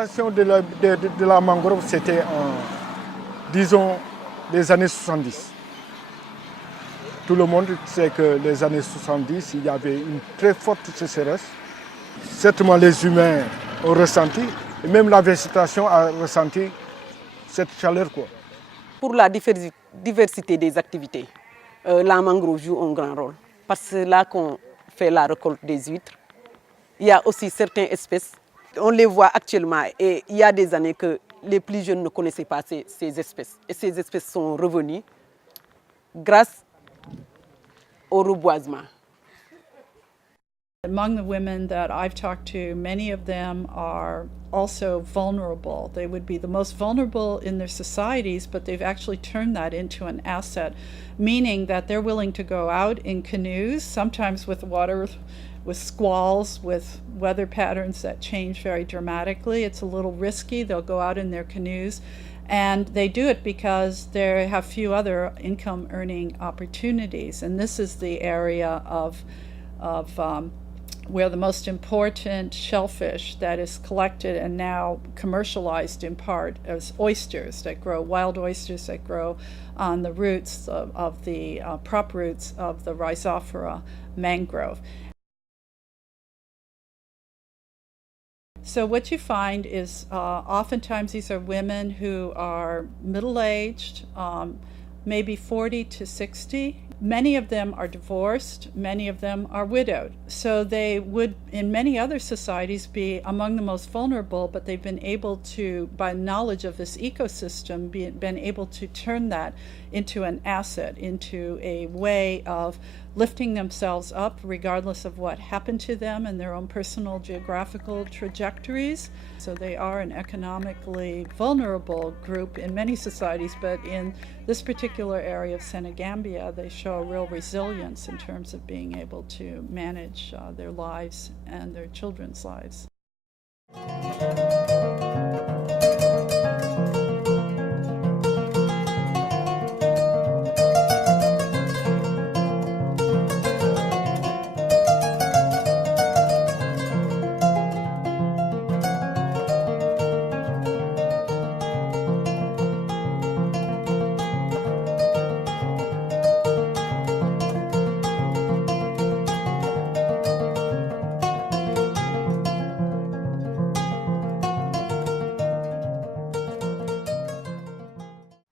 création de la mangrove, c'était en, disons, les années 70. Tout le monde sait que les années 70, il y avait une très forte sécheresse. Certainement, les humains ont ressenti, et même la végétation a ressenti cette chaleur, quoi. Pour la diversité des activités, la mangrove joue un grand rôle. Parce que c'est là qu'on fait la récolte des huîtres. Il y a aussi certaines espèces, on les voit actuellement, et il y a des années que les plus jeunes ne connaissaient pas ces espèces. Et ces espèces sont revenues grâce au reboisement. Among the women that I've talked to, many of them are also vulnerable. They would be the most vulnerable in their societies, but they've actually turned that into an asset, meaning that they're willing to go out in canoes, sometimes with squalls, with weather patterns that change very dramatically. It's a little risky. They'll go out in their canoes, and they do it because they have few other income earning opportunities. And this is the area of where the most important shellfish that is collected and now commercialized in part as oysters that grow, wild oysters that grow on the roots of the prop roots of the Rhizophora mangrove. So what you find is oftentimes these are women who are middle-aged, maybe 40 to 60. Many of them are divorced, many of them are widowed. So they would, in many other societies, be among the most vulnerable, but they've been able to, by knowledge of this ecosystem, been able to turn that into an asset, into a way of lifting themselves up regardless of what happened to them and their own personal geographical trajectories. So they are an economically vulnerable group in many societies, but in this particular area of Senegambia, they show a real resilience in terms of being able to manage their lives and their children's lives.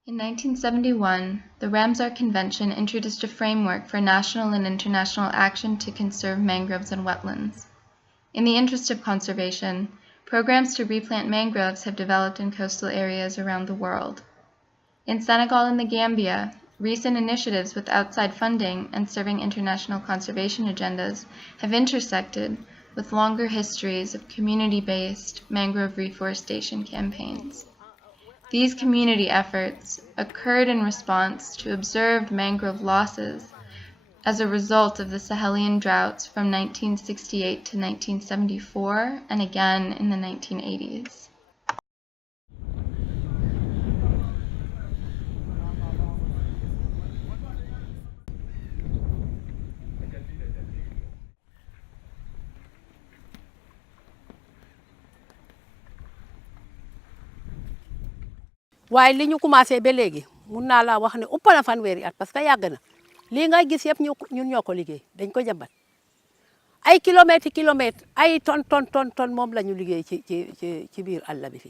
In 1971, the Ramsar Convention introduced a framework for national and international action to conserve mangroves and wetlands. In the interest of conservation, programs to replant mangroves have developed in coastal areas around the world. In Senegal and the Gambia, recent initiatives with outside funding and serving international conservation agendas have intersected with longer histories of community-based mangrove reforestation campaigns. These community efforts occurred in response to observed mangrove losses as a result of the Sahelian droughts from 1968 to 1974 and again in the 1980s. waaye li ñu commencé ba léegi mun naa laa wax ne ëpp na fanweeri at parce que yàgg na lii ngay gis yëpp ñun ñoo ko liggéey dañ ko jàmbat ay kilomètres ay tonne moom la ñu liggéey ci biir àll bi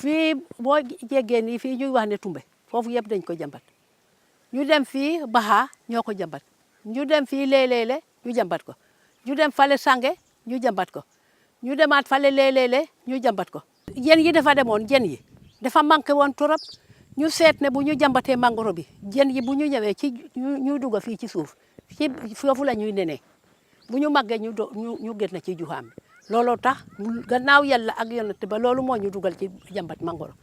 fii boo jéggee nii fii ñuy wax ne Tumbe foofu yëpp dañ ko jàmbat ñu dem fii Baxa ñoo ko jàmbat ñu dem fii Léeg-Léeg ñu jàmbat ko ñu dem fale Sange ñu jàmbat ko ñu demaat fale Léeg-Léeg ñu jàmbat ko jën yi dafa demoon jën yi dafa manqué woon trop ñu seet ne bu ñu jàmbatee mangrove bi jën yi bu ñu ñëwee ci ñu dugg fii ci suuf ci foofu la ñuy nenee bu ñu màggee ñu gën na ci juxaam bi looloo tax gannaaw yàlla ak yonent ba loolu moo ñu dugal ci jàmbat mangrove.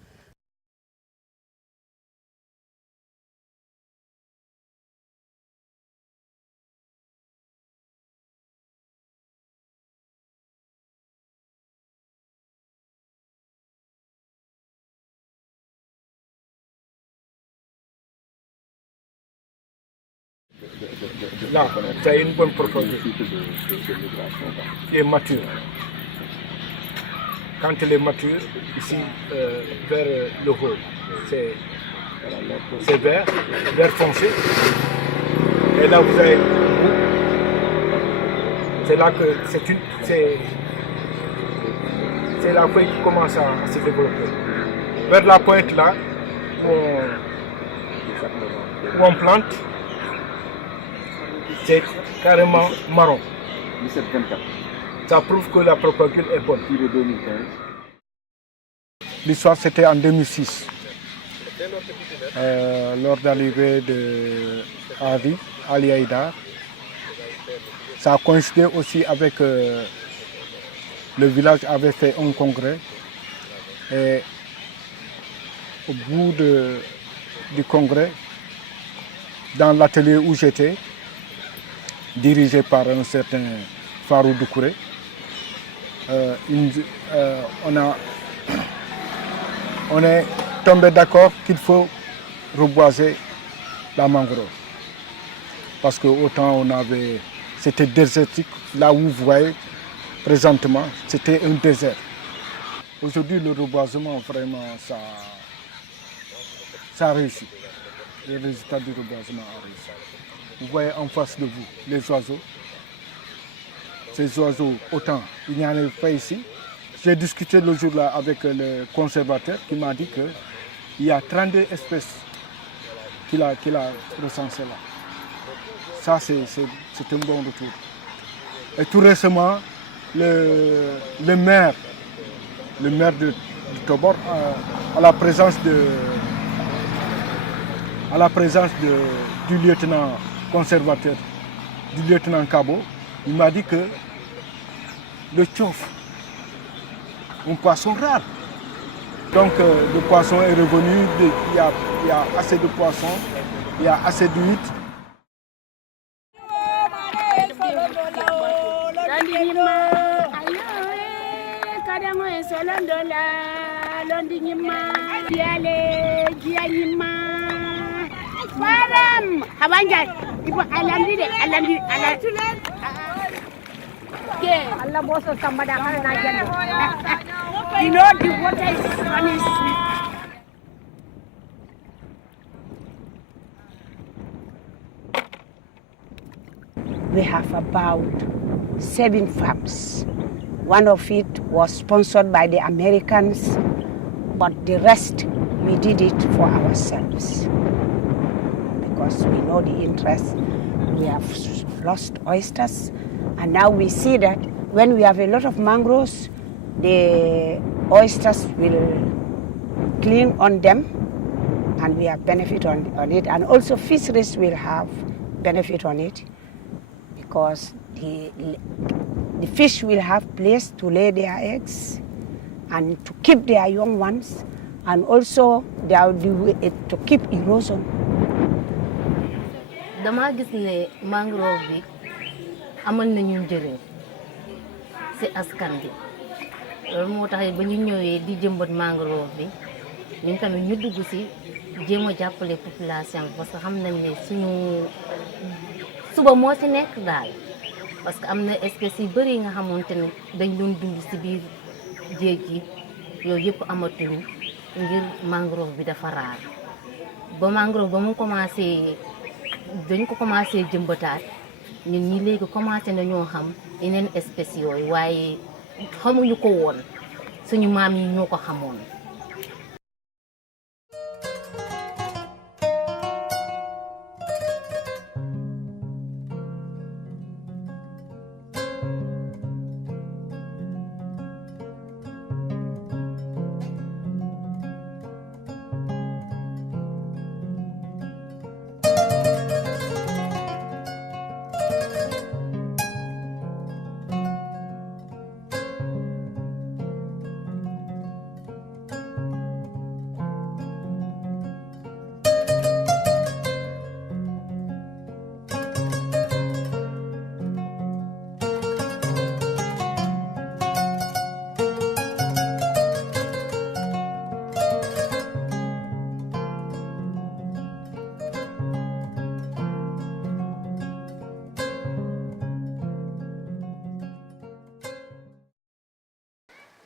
Là, c'est une bonne profondeur qui est mature. quand elle est mature, ici vers le haut, c'est vert foncé. Et là vous avez c'est là que c'est la feuille qui commence à se développer. Vers la pointe là, où on plante, c'est carrément marron. Ça prouve que la propagule est bonne. L'histoire c'était en 2006, lors d'arrivée de Ali Haïdar. Ça a coïncidé aussi avec le village avait fait un congrès et au bout du congrès, dans l'atelier où j'étais, dirigé par un certain Farou Doucouré, on est tombé d'accord qu'il faut reboiser la mangrove. Parce que autant c'était désertique, là où vous voyez présentement, c'était un désert. Aujourd'hui, le reboisement, vraiment, ça a réussi. Le résultat du reboisement a réussi. Vous voyez en face de vous les oiseaux. Ces oiseaux, autant, il n'y en a pas ici. J'ai discuté le jour-là avec le conservateur qui m'a dit qu'il y a 32 espèces qu'il a recensées là. Ça, c'est un bon retour. Et tout récemment, le maire de Tobor, à la présence du lieutenant conservateur, du lieutenant Cabo, il m'a dit que le tchof, un poisson rare. Donc le poisson est revenu, il y a assez de poissons, il y a assez d'huîtres. You know the water is running sweet. We have about 7 farms. One of it was sponsored by the Americans, but the rest we did it for ourselves. Because we know the interest. We have lost oysters, and now we see that when we have a lot of mangroves, the oysters will cling on them, and we have benefit on it, and also fisheries will have benefit on it, because the fish will have place to lay their eggs and to keep their young ones, and also there will be to keep erosion. dama gis ne mangrove bi amal nañu njëriñ ci askan bi loolu moo tax ba ñu ñëwee di jëmbat mangrove bi ñun tamit ñu dugg ci jéem a jàppale population bi parce que xam nañ ne suñu suba moo ci nekk daal parce que am na espèces yu bëri yi nga xamante ne dañ doon dund ci biir géej gi yooyu yëpp amatuñu ngir mangrove bi dafa raar ba mangrove ba mu commencé dañ ko commencé jëmbataat ñun ñi léegi commencé nañoo xam yeneen espèces yooyu waaye xamuñu ko woon suñu maam yi ñoo ko xamoon.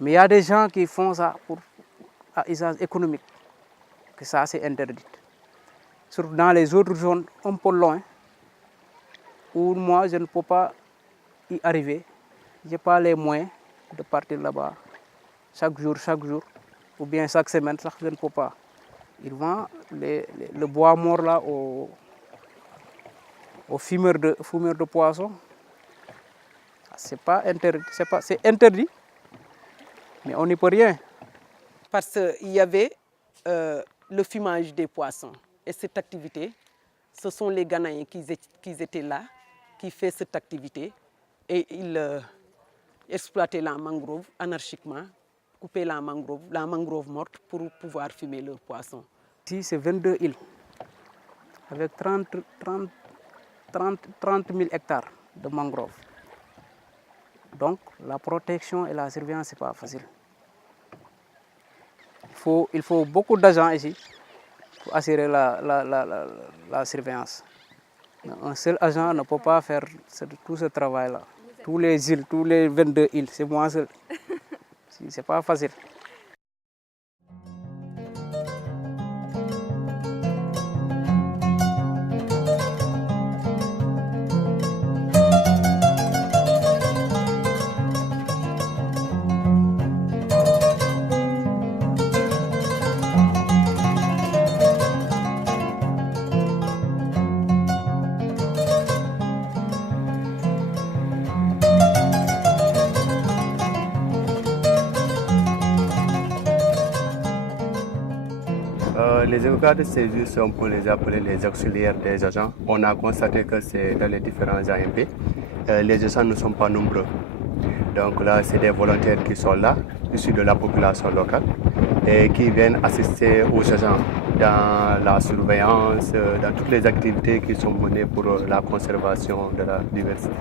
Mais il y a des gens qui font ça à usage économique, que ça c'est interdit. Surtout dans les autres zones un peu loin, où moi je ne peux pas y arriver. Je n'ai pas les moyens de partir là-bas chaque jour, ou bien chaque semaine, ça, je ne peux pas. Ils vendent le bois mort là aux fumeurs de poissons. C'est pas interdit, c'est interdit, mais on n'y peut rien. Parce qu'il y avait le fumage des poissons. Et cette activité, ce sont les Ghanéens qui étaient là, qui font cette activité. Et ils exploitaient la mangrove anarchiquement, coupaient la mangrove morte pour pouvoir fumer leurs poissons. Ici, c'est 22 îles, avec 30 000 hectares de mangroves. Donc, la protection et la surveillance, ce n'est pas facile. Il faut beaucoup d'agents ici pour assurer la surveillance. Un seul agent ne peut pas faire tout ce travail-là. Tous les îles, tous les 22 îles, c'est moi seul. Ce n'est pas facile. Les avocats de service, on peut les appeler les auxiliaires des agents. On a constaté que c'est dans les différents AMP. Les agents ne sont pas nombreux. Donc là, c'est des volontaires qui sont là, issus de la population locale, et qui viennent assister aux agents dans la surveillance, dans toutes les activités qui sont menées pour la conservation de la diversité.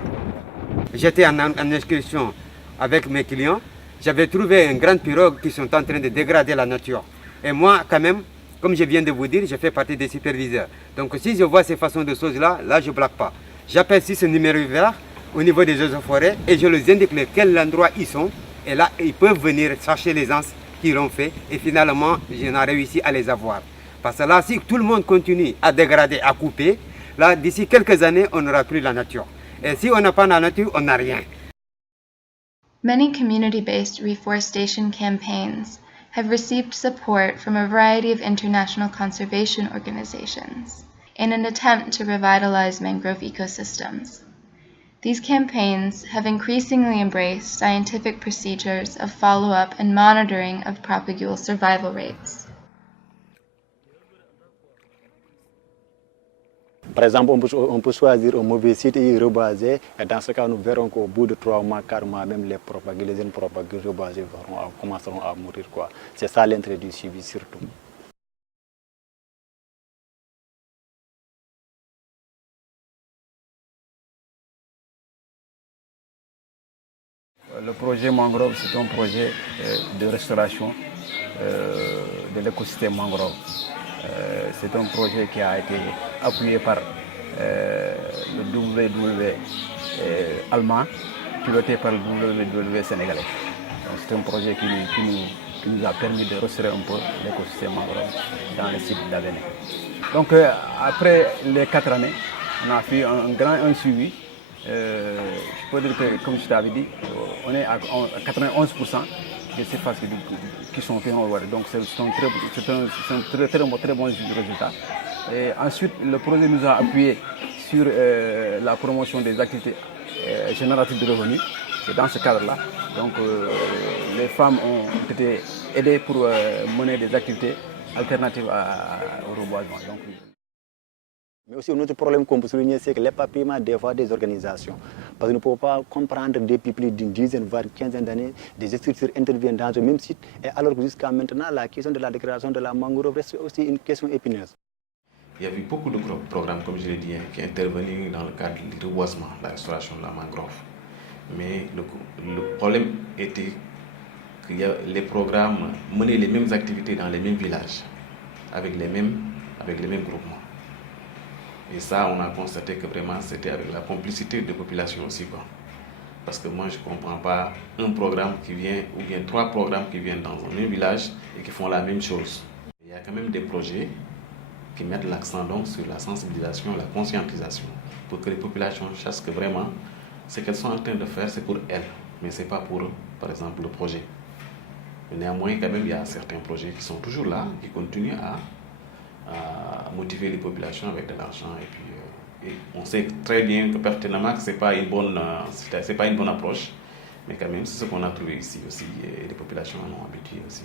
J'étais en excursion avec mes clients. J'avais trouvé une grande pirogue qui sont en train de dégrader la nature. Et moi, quand même, comme je viens de vous dire, je fais partie des superviseurs. Donc si je vois ces façons de choses-là, là je ne blague pas. J'appelle si ce numéro vert au niveau des eaux et forêts et je leur indique quel endroit ils sont. Et là, ils peuvent venir chercher les ans qu'ils ont fait. Et finalement, j'en ai réussi à les avoir. Parce que là, si tout le monde continue à dégrader, à couper, là, d'ici quelques années, on n'aura plus la nature. Et si on n'a pas la nature, on n'a rien. Many community-based reforestation campaigns have received support from a variety of international conservation organizations in an attempt to revitalize mangrove ecosystems. These campaigns have increasingly embraced scientific procedures of follow-up and monitoring of propagule survival rates. Par exemple, on peut choisir un mauvais site et y rebaser. Et dans ce cas, nous verrons qu'au bout de 3 mois, 4 mois, même les jeunes propagules rebasés commenceront à mourir. C'est ça l'intérêt du suivi surtout. Le projet Mangrove, c'est un projet de restauration de l'écosystème mangrove. C'est un projet qui a été appuyé par le WW allemand, piloté par le WW sénégalais. C'est un projet qui nous a permis de restaurer un peu l'écosystème mangrove dans le site d'Avené. Donc après les 4 années, on a fait un suivi. Je peux dire que, comme je t'avais dit, on est à 91% de ces phases qui sont faites. Donc c'est un très bon résultat. Et ensuite, le projet nous a appuyé sur la promotion des activités génératives de revenus. Et dans ce cadre-là, donc les femmes ont été aidées pour mener des activités alternatives au reboisement. Donc, mais aussi un autre problème qu'on peut souligner, c'est que l'éparpillement des fois des organisations. Parce que nous ne pouvons pas comprendre depuis plus d'une dizaine, voire une quinzaine d'années, des structures interviennent dans le même site, et alors que jusqu'à maintenant, la question de la déclaration de la mangrove reste aussi une question épineuse. Il y a eu beaucoup de programmes, comme je l'ai dit, qui intervenaient dans le cadre du reboisement, la restauration de la mangrove. Mais le problème était que les programmes menaient les mêmes activités dans les mêmes villages, avec les mêmes groupements. Et ça, on a constaté que vraiment, c'était avec la complicité de population aussi. Parce que moi, je ne comprends pas un programme qui vient, ou bien 3 programmes qui viennent dans un même village et qui font la même chose. Il y a quand même des projets qui mettent l'accent donc sur la sensibilisation, la conscientisation, pour que les populations sachent que vraiment, ce qu'elles sont en train de faire, c'est pour elles, mais ce n'est pas pour, par exemple, le projet. Mais néanmoins, quand même, il y a certains projets qui sont toujours là, qui continuent à motiver les populations avec de l'argent. Et puis, et on sait très bien que pertinemment que ce n'est pas une bonne approche, mais quand même, c'est ce qu'on a trouvé ici aussi, et les populations en ont habitué aussi.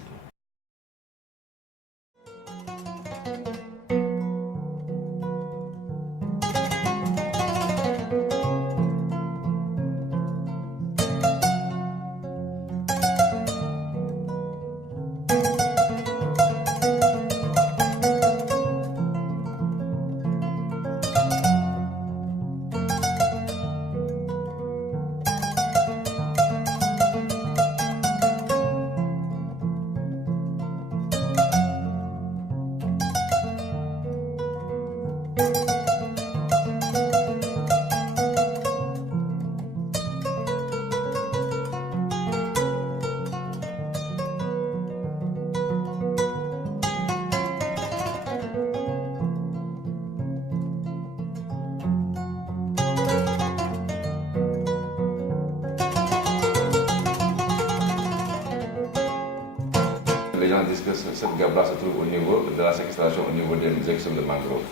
Les gens disent que cette gamme-là se trouve au niveau de la séquestration, au niveau des écosystemes de mangrove.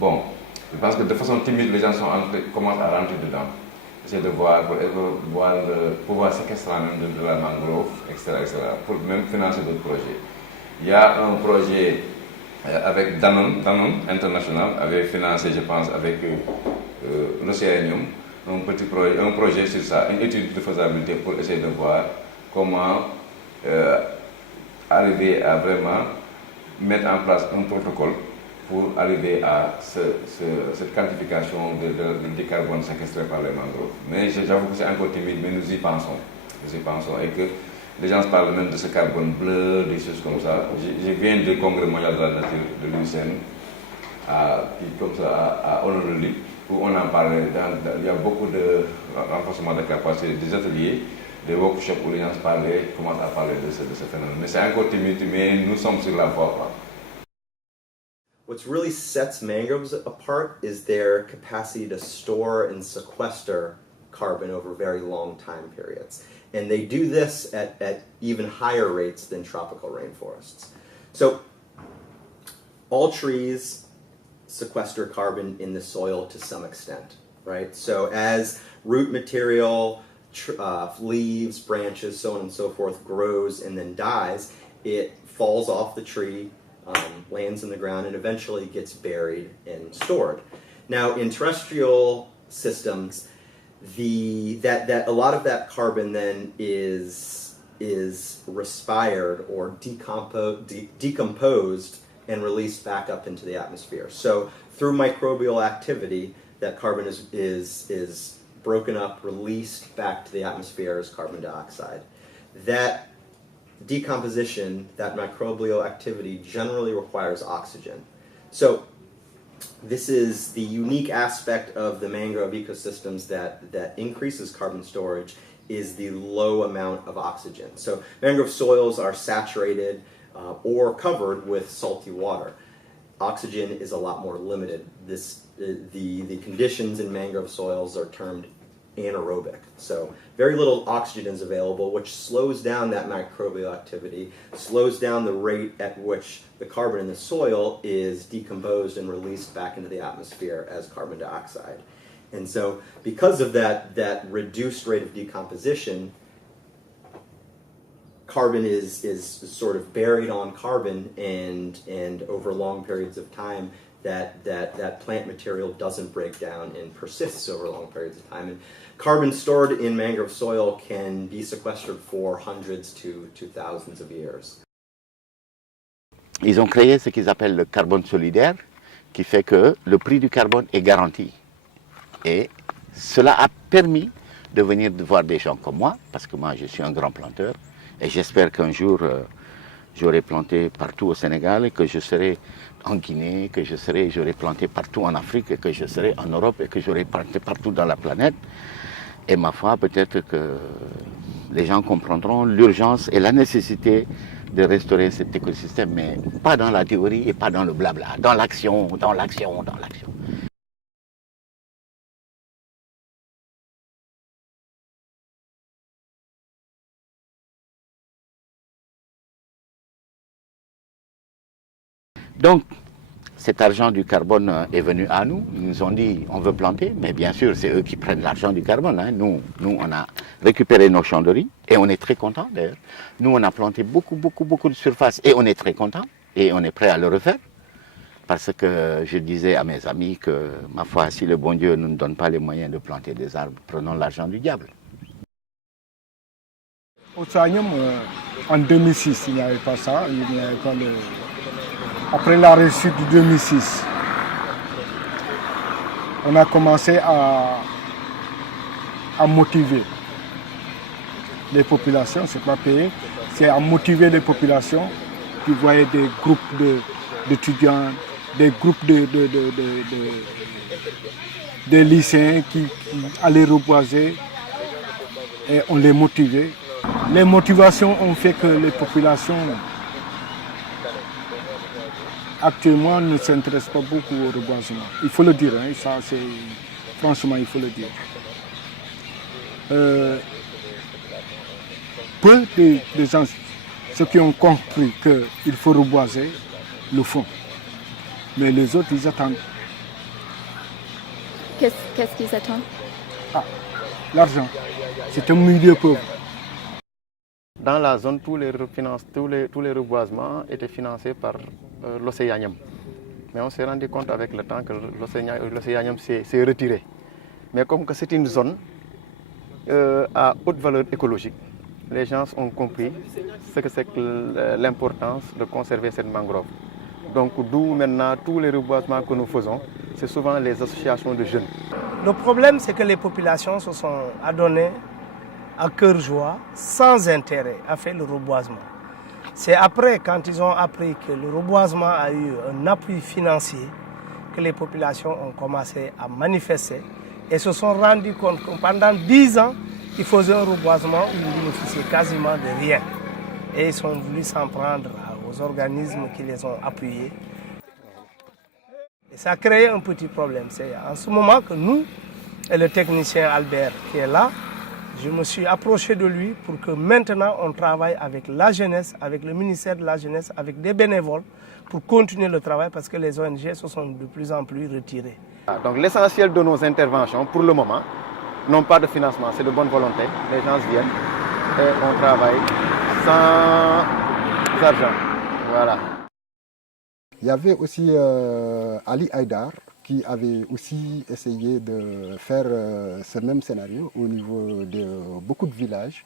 Bon, je pense que de façon timide, les gens commencent à rentrer dedans. Essayer de voir, pour pouvoir séquestrer même de la mangrove, etc., pour même financer d'autres projets. Il y a un projet avec Danone International, avait financé, je pense, avec l'Océanium, un projet sur ça, une étude de faisabilité pour essayer de voir comment arriver à vraiment mettre en place un protocole pour arriver à cette quantification du carbone séquestré par les mangroves. Mais j'avoue que c'est encore timide, mais nous y pensons. Et que les gens parlent même de ce carbone bleu, des choses comme ça. Je viens du Congrès mondial de la nature de l'UCN, à Honolulu, où on en parlait. Il y a beaucoup de renforcement de capacité, des ateliers, des workshops où les gens commencent à parler de ce phénomène. Mais c'est encore timide, mais nous sommes sur la voie. What really sets mangroves apart is their capacity to store and sequester carbon over very long time periods. And they do this at even higher rates than tropical rainforests. So all trees sequester carbon in the soil to some extent, right? So as root material, leaves, branches, so on and so forth, grows and then dies, it falls off the tree, lands in the ground, and eventually gets buried and stored. Now, in terrestrial systems, a lot of that carbon then is respired or decomposed and released back up into the atmosphere. So through microbial activity, that carbon is broken up, released back to the atmosphere as carbon dioxide. That decomposition, that microbial activity, generally requires oxygen. So this is the unique aspect of the mangrove ecosystems that increases carbon storage, is the low amount of oxygen. So mangrove soils are saturated or covered with salty water. Oxygen is a lot more limited. The conditions in mangrove soils are termed anaerobic. So very little oxygen is available, which slows down that microbial activity, slows down the rate at which the carbon in the soil is decomposed and released back into the atmosphere as carbon dioxide. And so because of that reduced rate of decomposition, carbon is sort of buried on carbon, and over long periods of time that plant material doesn't break down and persists over long periods of time. And carbon stored in mangrove soil can be sequestered for hundreds to thousands of years. Ils ont créé ce qu'ils appellent le carbone solidaire, qui fait que le prix du carbone est garanti. Et cela a permis de venir voir des gens comme moi, parce que moi je suis un grand planteur, et j'espère qu'un jour j'aurai planté partout au Sénégal, et que je serai en Guinée, que j'aurai planté partout en Afrique, et que je serai en Europe, et que j'aurai planté partout dans la planète. Et ma foi, peut-être que les gens comprendront l'urgence et la nécessité de restaurer cet écosystème, mais pas dans la théorie et pas dans le blabla, dans l'action, dans l'action, dans l'action. Donc, cet argent du carbone est venu à nous. Ils nous ont dit on veut planter, mais bien sûr, c'est eux qui prennent l'argent du carbone. Hein. Nous, on a récupéré nos champs de riz et on est très contents d'ailleurs. Nous, on a planté beaucoup de surface et on est très contents et on est prêt à le refaire. Parce que je disais à mes amis que, ma foi, si le bon Dieu ne nous donne pas les moyens de planter des arbres, prenons l'argent du diable. Au Saharium, en 2006, il n'y avait pas ça. Il n'y avait pas le... Après la réussite de 2006, on a commencé à motiver les populations, c'est pas payé, c'est à motiver les populations qui voyaient des groupes d'étudiants, des groupes de lycéens qui allaient reboiser et on les motivait. Les motivations ont fait que les populations actuellement ne s'intéressent pas beaucoup au reboisement. Il faut le dire, hein, ça, franchement il faut le dire. Peu de gens, ceux qui ont compris qu'il faut reboiser, le font. Mais les autres, ils attendent. Qu'est-ce qu'ils attendent? L'argent. C'est un milieu pauvre. Dans la zone, tous les reboisements étaient financés par l'océanium. Mais on s'est rendu compte avec le temps que l'océanium s'est retiré. Mais comme que c'est une zone à haute valeur écologique, les gens ont compris ce que c'est que l'importance de conserver cette mangrove. Donc d'où maintenant tous les reboisements que nous faisons, c'est souvent les associations de jeunes. Le problème, c'est que les populations se sont adonnées à cœur joie, sans intérêt, à faire le reboisement. C'est après, quand ils ont appris que le reboisement a eu un appui financier, que les populations ont commencé à manifester et se sont rendus compte que pendant 10 ans, ils faisaient un reboisement où ils bénéficiaient quasiment de rien. Et ils sont voulu s'en prendre aux organismes qui les ont appuyés. Et ça a créé un petit problème. C'est en ce moment que nous, et le technicien Albert qui est là, je me suis approché de lui pour que maintenant on travaille avec la jeunesse, avec le ministère de la jeunesse, avec des bénévoles pour continuer le travail parce que les ONG se sont de plus en plus retirées. Donc l'essentiel de nos interventions pour le moment, non pas de financement, c'est de bonne volonté. Les gens viennent et on travaille sans argent. Voilà. Il y avait aussi Ali Haïdar qui avait aussi essayé de faire ce même scénario au niveau de beaucoup de villages,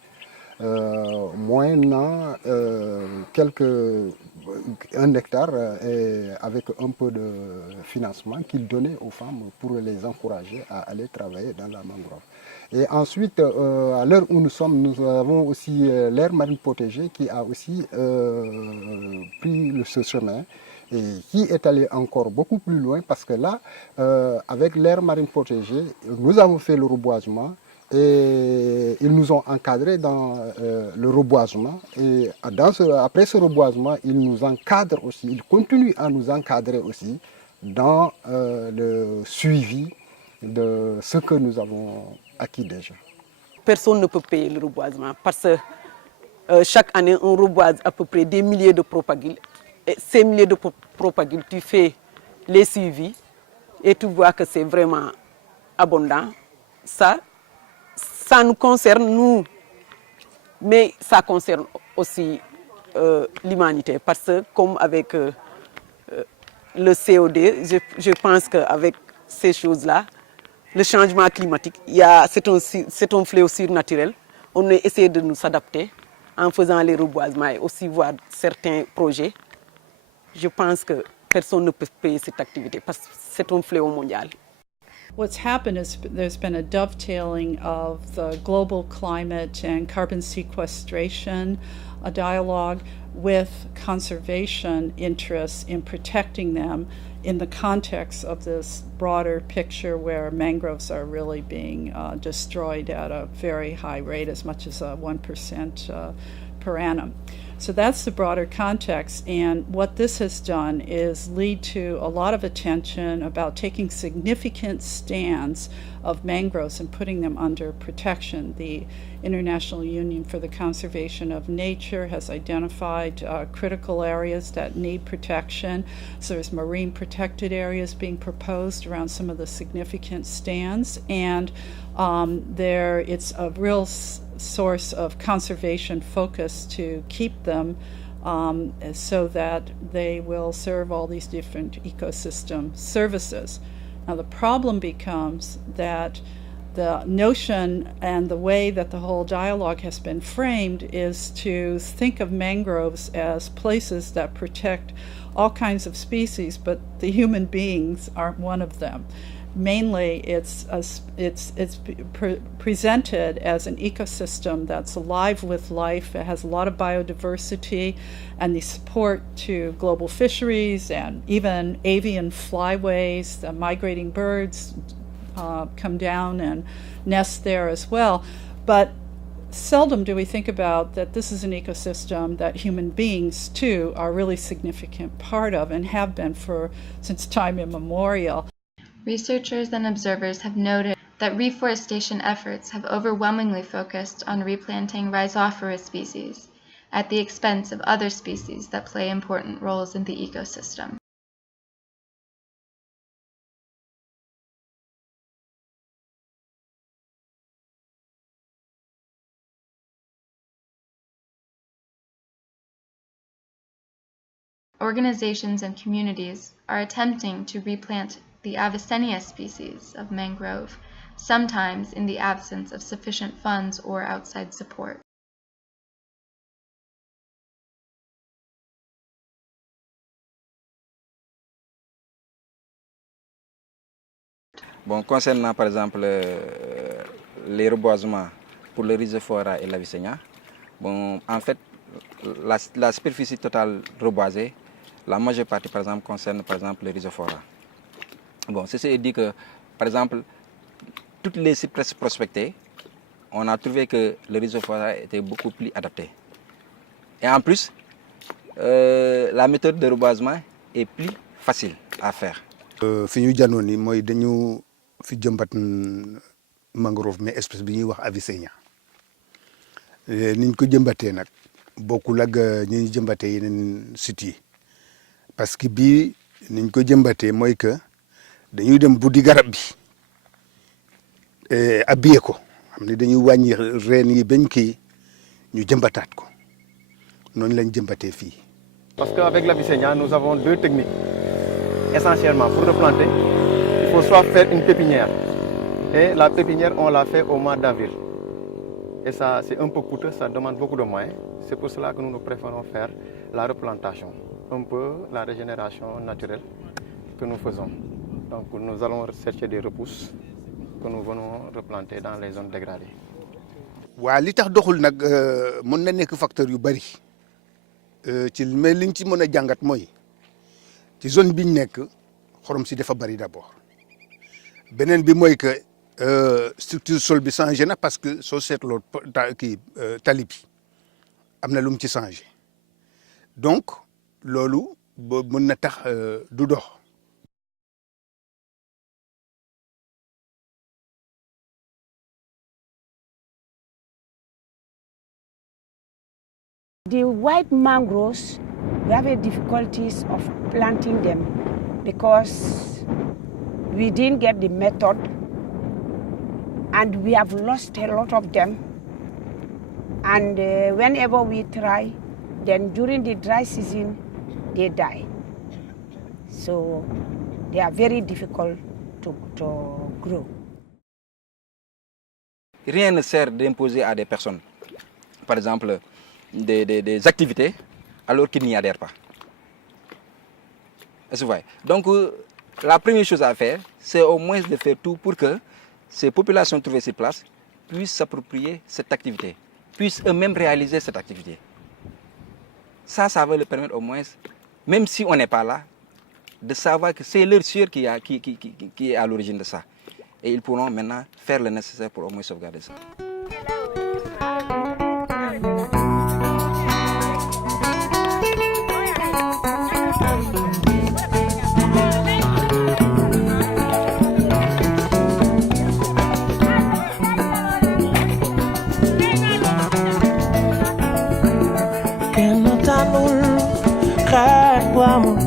moyennant un hectare et avec un peu de financement qu'il donnait aux femmes pour les encourager à aller travailler dans la mangrove. Et ensuite, à l'heure où nous sommes, nous avons aussi l'aire marine protégée qui a aussi pris ce chemin et qui est allé encore beaucoup plus loin parce que là, avec l'aire marine protégée, nous avons fait le reboisement et ils nous ont encadrés dans le reboisement. Et après ce reboisement, ils nous encadrent aussi, ils continuent à nous encadrer aussi dans le suivi de ce que nous avons acquis déjà. Personne ne peut payer le reboisement parce que chaque année, on reboise à peu près des milliers de propagules. Et ces milliers de propagules, tu fais les suivis et tu vois que c'est vraiment abondant. Ça nous concerne, nous, mais ça concerne aussi l'humanité. Parce que comme avec le CO2, je pense qu'avec ces choses-là, le changement climatique, c'est un fléau surnaturel. On a essayé de nous adapter en faisant les reboisements et aussi voir certains projets. Je pense que personne ne peut payer cette activité parce que c'est un fléau mondial. What's happened is there's been a dovetailing of the global climate and carbon sequestration a dialogue with conservation interests in protecting them in the context of this broader picture where mangroves are really being destroyed at a very high rate, as much as 1% per annum. So that's the broader context, and what this has done is lead to a lot of attention about taking significant stands of mangroves and putting them under protection. The International Union for the Conservation of Nature has identified critical areas that need protection. So there's marine protected areas being proposed around some of the significant stands, and it's a real source of conservation focus to keep them so that they will serve all these different ecosystem services. Now the problem becomes that the notion and the way that the whole dialogue has been framed is to think of mangroves as places that protect all kinds of species, but the human beings aren't one of them. Mainly, it's presented as an ecosystem that's alive with life. It has a lot of biodiversity, and the support to global fisheries and even avian flyways. The migrating birds come down and nest there as well. But seldom do we think about that this is an ecosystem that human beings, too, are a really significant part of and have been since time immemorial. Researchers and observers have noted that reforestation efforts have overwhelmingly focused on replanting rhizophorous species at the expense of other species that play important roles in the ecosystem. Organizations and communities are attempting to replant the Avicennia species of mangrove, sometimes in the absence of sufficient funds or outside support. Bon, concernant par exemple les reboisements pour le rhizophora et l'Avicennia, bon, en fait, la superficie totale reboisée, la majeure partie par exemple concerne par exemple le rhizophora. Bon, ceci est dit que, par exemple, toutes les cypresses prospectées, on a trouvé que le rhizophora était beaucoup plus adapté. Et en plus, la méthode de reboisement est plus facile à faire. fi ñu janoon ni mooy dañu fi jëmbat mangrove mais espèce bi ñuy wax Avicennia niñ ko jëmbatee nag bokkul ak ñi ñu jëmbatee yeneen sites yi parce que bii niñ ko jëmbatee mooy que dañuy dem buddi garab bi habillé ko xam ne dañuy wàññi reen yi bañ kii ñu jëmbataat ko noonu lañ jëmbatee fii. Parce qu'avec l'Avicennia, nous avons deux techniques. Essentiellement, pour replanter, il faut soit faire une pépinière. Et la pépinière, on l'a fait au mois d'avril. Et ça, c'est un peu coûteux, ça demande beaucoup de moyens. C'est pour cela que nous préférons faire la replantation, un peu la régénération naturelle que nous faisons. Donc nous allons chercher des repousses que nous venons replanter dans les zones dégradées. waa li tax doxul nag mën na nekk facteur yu bari ci mais liñ ci mën a jàngat mooy ci zone biñ nekk xorom si dafa bari d'abord beneen bi mooy que structure sol bi changé na parce que soo seetloo kii tali bi am na lu mu ci changé donc loolu mën na tax du dox. The white mangroves, we have difficulties of planting them because we didn't get the method and we have lost a lot of them. And whenever we try, then during the dry season, they die. So they are very difficult to grow. Rien ne sert d'imposer à des personnes, par exemple, des activités alors qu'ils n'y adhèrent pas. Est-ce que vous voyez? Donc, la première chose à faire, c'est au moins de faire tout pour que ces populations trouvées sur place puissent s'approprier cette activité, puissent eux-mêmes réaliser cette activité. Ça va leur permettre au moins, même si on n'est pas là, de savoir que c'est leur sœur qui est à l'origine de ça. Et ils pourront maintenant faire le nécessaire pour au moins sauvegarder ça.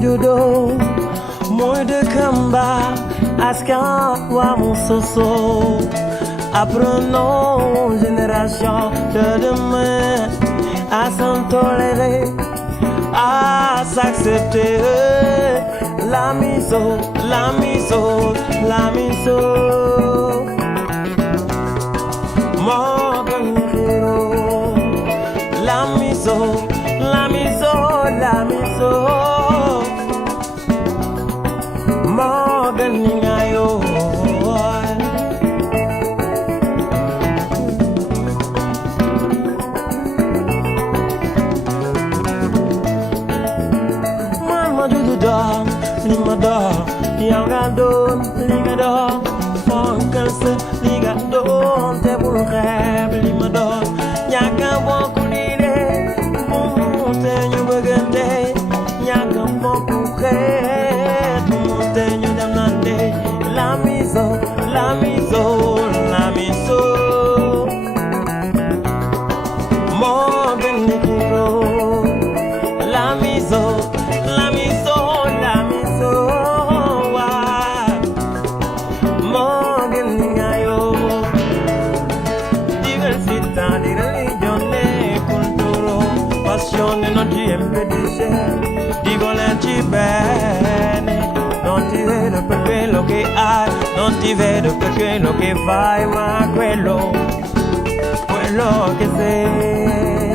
Judo, moi de Kamba, Askan, wa mon soso. Apprenons génération de demain à s'en tolérer, à s'accepter. La miso, la miso, la miso. Morgan hero, la miso, la miso, la miso. Ligadon, ligadon, fonkelse, ligadon, te bul xeeb li ma doon ñàkk a bokk diine mu te ñu bëggante ñàkk a bokk xeet mu te ñu demlante la miso, la miso, la miso moo gën ni kiro la miso, la miso, la miso. Non ti impedisce di volerci bene, non ti vedo per quello che hai, non ti vedo per quello che fai, ma quello che sei.